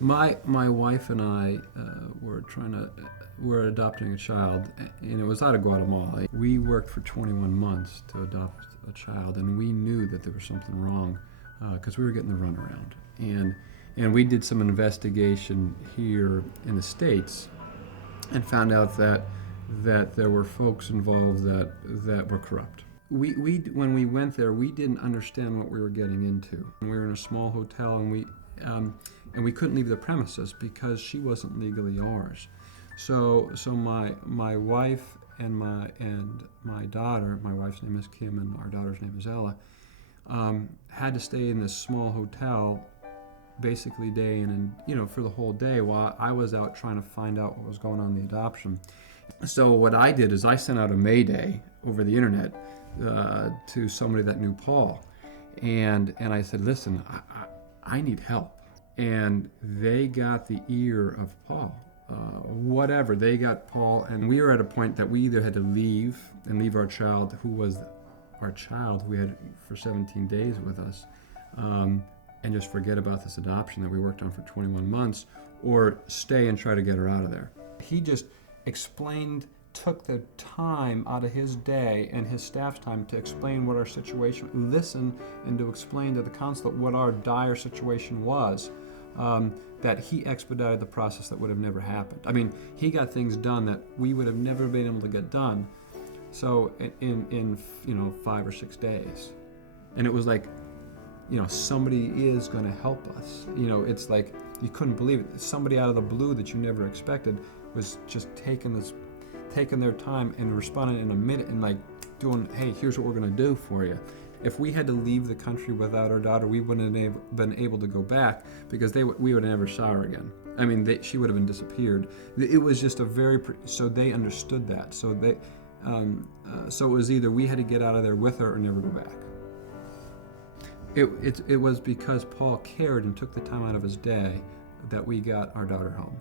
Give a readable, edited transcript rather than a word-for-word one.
My wife and I were adopting a child, and it was out of Guatemala. We worked for 21 months to adopt a child, and we knew that there was something wrong because we were getting the runaround. And we did some investigation here in the States and found out that there were folks involved that were corrupt. When we went there, we didn't understand what we were getting into. We were in a small hotel, and we couldn't leave the premises because she wasn't legally ours. So my wife and my daughter, my wife's name is Kim and our daughter's name is Ella, had to stay in this small hotel basically day in and for the whole day while I was out trying to find out what was going on in the adoption. So what I did is I sent out a mayday over the internet to somebody that knew Paul, and I said, listen, I need help. And they got the ear of Paul. Whatever, they got Paul, and we were at a point that we either had to leave our child, who was our child we had for 17 days with us, and just forget about this adoption that we worked on for 21 months, or stay and try to get her out of there. He just took the time out of his day and his staff's time to explain what our situation, listen, and to explain to the consulate what our dire situation was, that he expedited the process that would have never happened. I mean, he got things done that we would have never been able to get done, so in 5 or 6 days. And it was like, somebody is going to help us. It's like you couldn't believe it. Somebody out of the blue that you never expected was just taking their time and responding in a minute and like doing, hey, here's what we're going to do for you. If we had to leave the country without our daughter, we wouldn't have been able to go back because we would have never saw her again. I mean, she would have been disappeared. It was just so they understood that. So so it was either we had to get out of there with her or never go back. It was because Paul cared and took the time out of his day that we got our daughter home.